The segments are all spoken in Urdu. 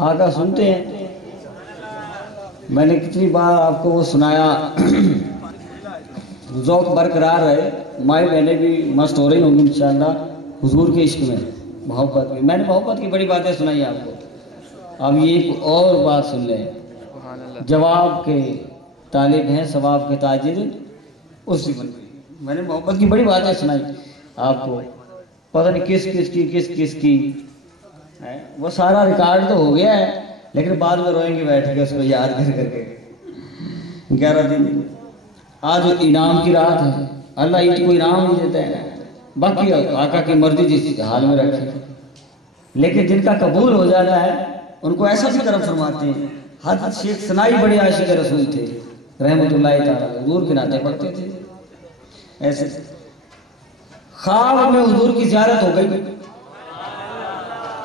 آقا سنتے ہیں، میں نے کتنی بار آپ کو وہ سنایا، ذوق برقرار رہے، مائیں بہنیں بھی مست ہو رہی ہوں گی انشاءاللہ حضور کے عشق میں، محبت میں نے محبت کی بڑی باتیں سنائی آپ کو۔ اب یہ ایک اور بات سن لیں، جواب کے طالب ہیں ثواب کے تاجر اسی بن گئی۔ میں نے محبت کی بڑی باتیں سنائی آپ کو، پتہ نہیں کس کی وہ سارا ریکارڈ تو ہو گیا ہے، لیکن بعد میں روئیں گے بیٹھ کے اس کو یاد کر کے۔ 11 دن آج انعام کی رات ہے، اللہ عید کو انعام نہیں دیتا ہے، باقی آقا کی مرضی جس حال میں رکھے، لیکن جن کا قبول ہو جاتا ہے ان کو ایسا بھی کرم فرماتے ہیں۔ حضرت شیخ ثنائی بڑے عاشق رسول تھے رحمت اللہ تعالی، حضور کے ناطے پڑھتے تھے۔ ایسے خواب میں حضور کی زیارت ہو گئی،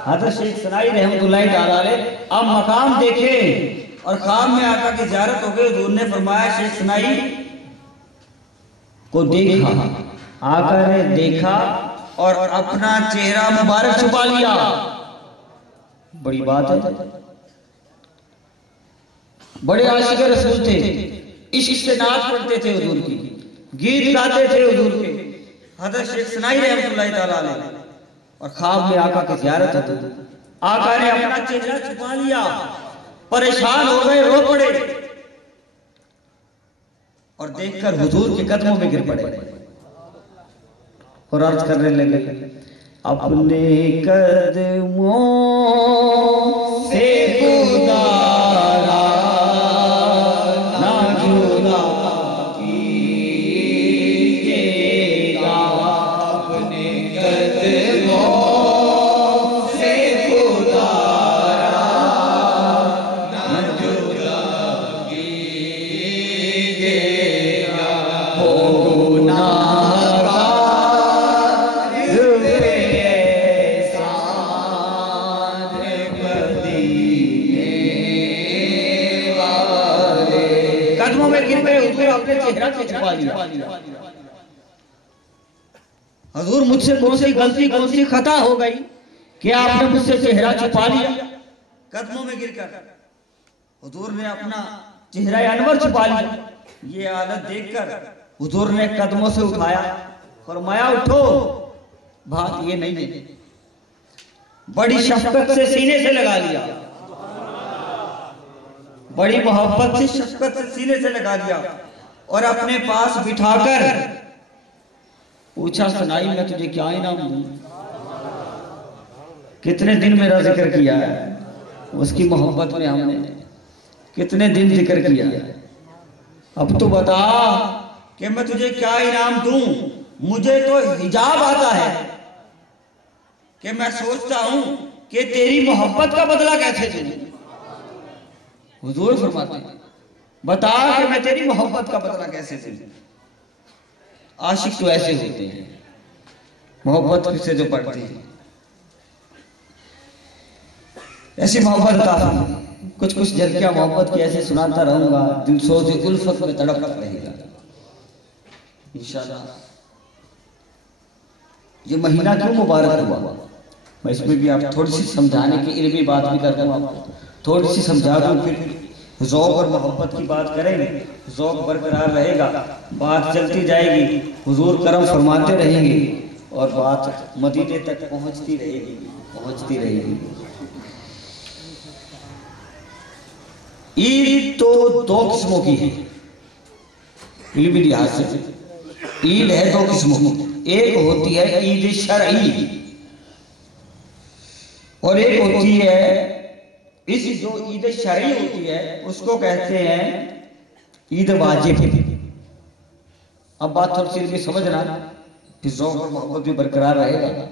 حضرت شیخ ثنائی رحمت اللہ تعالی اب مقام دیکھے اور خواب میں آقا کی زیارت ہو گئی۔ حضور نے فرمایا شیخ ثنائی کو دیکھا، آقا نے دیکھا اور اپنا چہرہ مبارک چھپا لیا۔ بڑی بات ہے، بڑے عاشق رسول تھے، عشق سے نعت پڑھتے تھے حضور کی، گیت گاتے تھے حضور کے، حضرت شیخ ثنائی رحمت اللہ تعالی علیہ، اور خواب میں آقا کی زیارت ہوتی، آقا نے اپنا چہرہ چھپا لیا، پریشان ہو گئے، رو پڑے اور دیکھ کر حضور کے قدموں میں گر پڑے اور عرض کرنے لگے، اپنے قدموں سے گزارا نہ جدا کیجیے گا، اپنے قدموں سے گزارا نہ جدا کیجیے گا، ہو قدموں میں گر پہ حضور اپنے چہرہ کو چھپا لیا۔ حضور مجھ سے کون سی غلطی کون سی خطا ہو گئی کہ آپ نے مجھ سے چہرہ چھپا لیا؟ قدموں میں گر کر حضور نے اپنا چہرہ انور چھپا لیا۔ یہ حالت دیکھ کر حضور نے قدموں سے اٹھایا، فرمایا اٹھو، بات یہ نہیں ہے، بڑی شفقت سے سینے سے لگا لیا، بڑی محبت سے شفقت سے سینے سے لگا لیا اور اپنے پاس بٹھا کر پوچھا، ثنائی میں تجھے کیا انعام دوں؟ کتنے دن میرا ذکر کیا ہے، اس کی محبت میں ہم نے کتنے دن ذکر کیا ہے، اب تو بتا کہ میں تجھے کیا انعام دوں؟ مجھے تو حجاب آتا ہے کہ میں سوچتا ہوں کہ تیری محبت کا بدلہ کیسے دوں۔ حضور فرماتے ہیں بتا کہ میں تیری محبت کا بدلہ کیسے دوں۔ عاشق تو ایسے ہوتے ہیں، محبت سے جو پڑھتے ہیں ایسی محبت عطا فرما۔ کچھ جھلکیاں محبت کی ایسے سناتا رہوں گا، دل سوز الفت میں تڑپتا رہے گا انشاءاللہ۔ یہ مہینہ کیوں مبارک ہوا، میں اس میں بھی آپ تھوڑی سی سمجھانے کی علمی بات بھی کرتا ہوں، آپ کو تھوڑی سی سمجھا دوں، پھر ذوق اور محبت کی بات کریں گے، ذوق برقرار رہے گا، بات چلتی جائے گی، حضور کرم فرماتے رہیں گے اور بات مدینے تک پہنچتی رہے گی۔ عید تو دو قسموں کی ہے، علمی لحاظ سے عید ہے دو قسموں کی، ایک ہوتی ہے عید شرعی اور ایک ہوتی ہے اس جو عید شرعی ہوتی ہے اس کو کہتے ہیں عید واجب۔ اب بات تھوڑی سی بھی سمجھنا، پھر ذوق اور محبت بھی برقرار رہے گا۔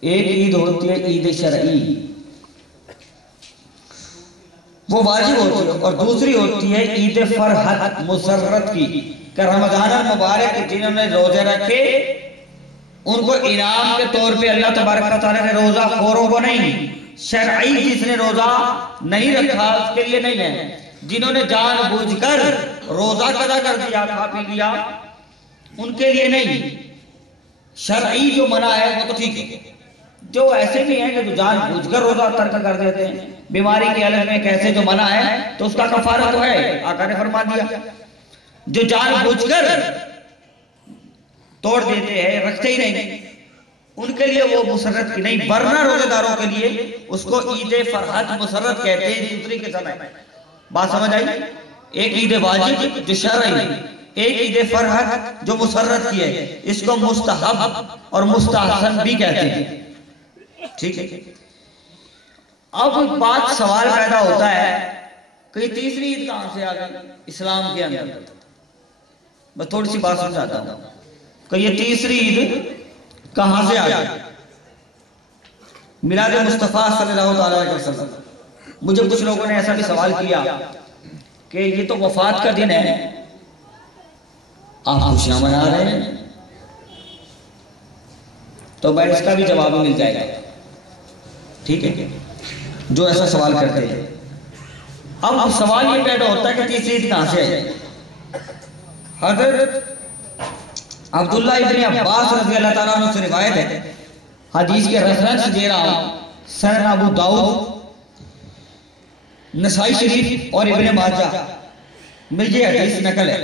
ایک عید ہوتی ہے عید شرعی، وہ واجب ہوتی ہے، اور دوسری ہوتی ہے عید فرحت مسرت کی، کہ رمضان المبارک جنہوں نے روزے رکھے ان کو انعام کے طور پہ اللہ تبارک و تعالیٰ نے روزہ خوروں کو نہیں، شرعی جس نے روزہ نہیں رکھا اس کے لیے نہیں ہے، جنہوں نے جان بوجھ کر روزہ قضا کر دیا، کھا پی لیا، ان کے لیے نہیں، شرعی جو منع ہے وہ تو ٹھیک ہے، جو ایسے بھی ہیں کہ جو جان بوجھ کر روزہ ترک کر دیتے ہیں بیماری کی حالت میں، کیسے جو منع ہے تو اس کا کفارہ تو ہے، آقا نے فرما دیا۔ جو جان بوجھ کر توڑ دیتے ہیں، رکھتے ہی نہیں، ان کے لیے وہ مسرت کی نہیں، ورنہ روزہ داروں کے لیے اس کو عید فرحت مسرت کہتے ہیں دوسری کے سمے۔ بات سمجھ آئی؟ ایک عید واجب جو شرعی، ایک عید فرحت جو مسرت کی ہے، اس کو مستحب اور مستحسن بھی کہتے ہیں، ٹھیک ہے۔ اب بات سوال پیدا ہوتا ہے کہ یہ تیسری عید کہاں سے آ گئی اسلام کے اندر؟ میں تھوڑی سی بات سمجھاتا ہوں کہ یہ تیسری عید کہاں سے آ گئی۔ میلاد مصطفیٰ صلی اللہ علیہ وسلم، مجھے کچھ لوگوں نے ایسا بھی سوال کیا کہ یہ تو وفات کا دن ہے، آپ خوشیاں منا رہے ہیں، تو میں اس کا بھی جواب مل جائے گا، ٹھیک ہے، جو ایسا سوال کرتے ہیں۔ اب سوال یہ پیدا ہوتا ہے کہ تیسری عید کہاں سے ہے؟ حضرت عبداللہ ابن عباس رضی اللہ تعالیٰ عنہ سے روایت ہے، حدیث کے ریفرنس دے رہا ہوں، سنن ابو داؤد، نسائی شریف اور ابن ماجہ میں یہ حدیث نقل ہے۔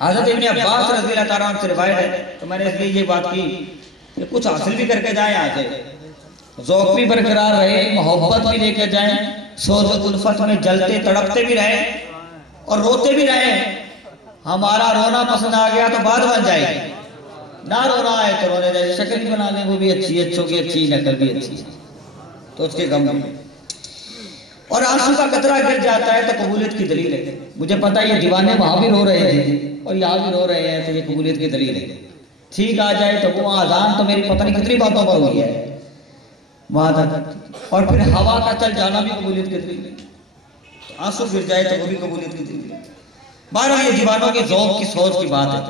حضرت ابن عباس رضی اللہ تعالیٰ عنہ سے روایت ہے، تو میں نے اس لیے یہ بات کی کہ کچھ حاصل بھی کر کے جائیں، آجے ذوق بھی برقرار رہے، محبت بھی لے کے جائیں، سوز الفت میں جلتے تڑپتے بھی رہیں اور روتے بھی رہیں۔ ہمارا رونا پسند آ گیا تو بات بن جائے گی، نہ رونا آئے تو رونے جائے، شکل بھی بنا لیں، وہ بھی اچھی، اچھوں کی اچھی، نقل بھی اچھی، تو اس کے غم میں اور آنسو کا قطرہ گر جاتا ہے تو قبولیت کی دلیل ہے۔ مجھے پتا یہ دیوانے وہاں بھی رو رہے تھے اور یہاں بھی رو رہے ہیں، تو یہ قبولیت کی دلیل ہے۔ ٹھیک آ جائے تو وہ آذان تو میری پتہ نہیں کتنی باتوں پر ہوئی ہے وہاں تک، اور پھر ہوا کا چل جانا بھی قبولیت کی دلیل ہے، آنسو گر جائے تو وہ بھی قبولیت کی دلیل ہے۔ بہرحال یہ دیوانوں کی ذوق کی سوچ کی بات ہے۔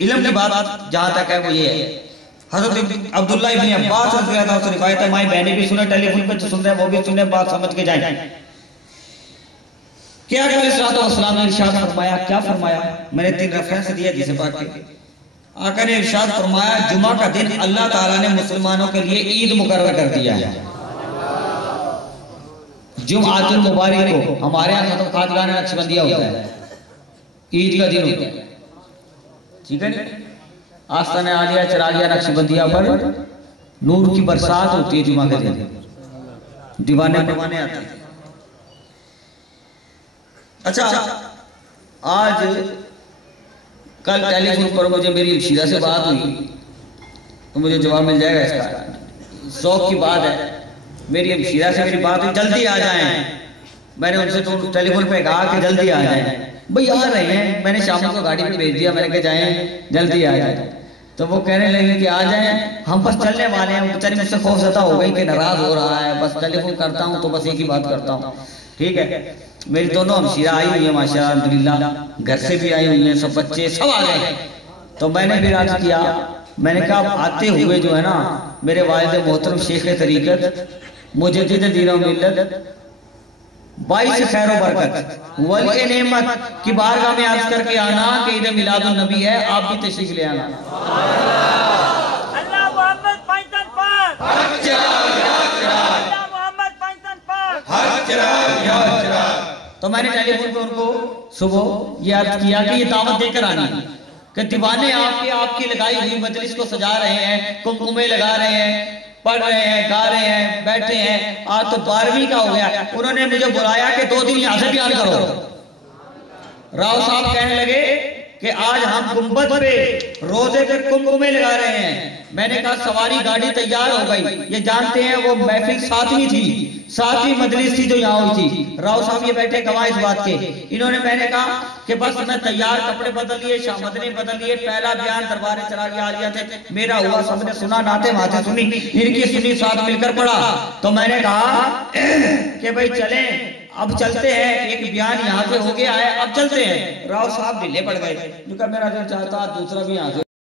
علم کی بات جہاں تک ہے وہ یہ ہے، حضرت عبداللہ ابن عباس رضی اللہ عنہ سے روایت ہے، مائی بہنیں بھی سنیں، ٹیلی فون پہ سن رہے ہیں وہ بھی سنیں، بات سمجھ کے جائیں۔ کیا کہ علیہ السلام نے ارشاد فرمایا، کیا فرمایا؟ میں نے 3 ریفرنس دیا جسے پاک کے۔ آقا نے ارشاد فرمایا، جمعہ کا دن اللہ تعالیٰ نے مسلمانوں کے لیے عید مقرر کر دیا ہے۔ جمعۃ المبارک کو ہمارے یہاں ختم خاتگان نقشبندیہ ہوتا ہے، عید کا دن ہوتا ہے، ٹھیک ہے۔ آستانہ عالیہ چراغیہ نقشبندیہ پر نور کی برسات ہوتی ہے جمعہ کے دن، دیوانے پروانے آتے ہیں۔ اچھا، آج کل ٹیلی فون پر مجھے میری ہمشیرہ سے بات ہوئی تو مجھے جواب مل جائے گا اس کا، ذوق کی بات ہے۔ میری ہمشیرہ سے میری بات ہوئی، جلدی آ جائیں، میں نے ان سے تو ٹیلی فون پہ کہا کہ جلدی آ جائیں، بھئی آ رہے ہیں، میں نے شاموں کو گاڑی پہ بھیج دیا، میں نے کہا جائیں جلدی آ جائیں، تو وہ کہنے لگے کہ آ جائیں، ہم بس چلنے والے ہیں۔ بیچاری مجھ سے خوف زدہ ہو گئی کہ ناراض ہو رہا ہے، بس ٹیلی فون کرتا ہوں تو بس ایک ہی بات کرتا ہوں، ٹھیک ہے۔ میری دونوں ہمشیرہ آئی ہوئی ہیں ماشاءاللہ الحمدللہ، گھر سے بھی آئی ہوئی ہیں، سب بچے سب آ گئے، تو میں نے بھی عرض کیا، میں نے کہا آتے ہوئے جو ہے نا میرے والد محترم شیخ طریقت مجدد دین و ملت باعث خیر و برکت ولی نعمت کی بارگاہ میں عرض کر کے آنا کہ عید میلاد النبی ہے، آپ بھی تشریف لے آنا۔ اللہ محمد پائنتن پاک، اللہ محمد پائنتن پاک۔ تو میں نے ٹیلی فون پہ ان کو صبح یہ عرض کیا کہ یہ دعوت دے کر آنی کہ دیوانے آپ کی لگائی ہوئی مجلس کو سجا رہے ہیں، کمکمے لگا رہے ہیں، پڑھ رہے ہیں، گا رہے ہیں، بیٹھے ہیں، آج تو 12ویں کا ہو گیا۔ انہوں نے مجھے بلایا کہ 2 دن یہاں سے بیان کرو۔ راؤ صاحب کہنے لگے کہ آج ہم گنبد پہ روزے پہ کمکمے لگا رہے ہیں۔ میں نے کہا سواری گاڑی تیار ہو گئی، یہ جانتے ہیں وہ محفل 7ویں تھی، 7ویں مجلس تھی جو یہاں ہوئی تھی۔ راؤ صاحب یہ بیٹھے گواہ اس بات کے، انہوں نے، میں نے کہا کہ بس میں تیار، کپڑے بدل لیے، شامدنے بدل لیے، پہلا بیان دربار چراغیہ عالیہ تھے، میرا ہوا، سب نے سنا، نعتیں ماتیں سنی، ان کی سنی، ساتھ مل کر پڑھا۔ تو میں نے کہا کہ بھئی چلیں، اب چلتے ہیں، ایک بیان یہاں سے ہو گیا ہے، اب چلتے ہیں۔ راؤ صاحب ڈھیلے پڑ گئے، جو کہ میرا دل چاہتا دوسرا بھی یہاں سے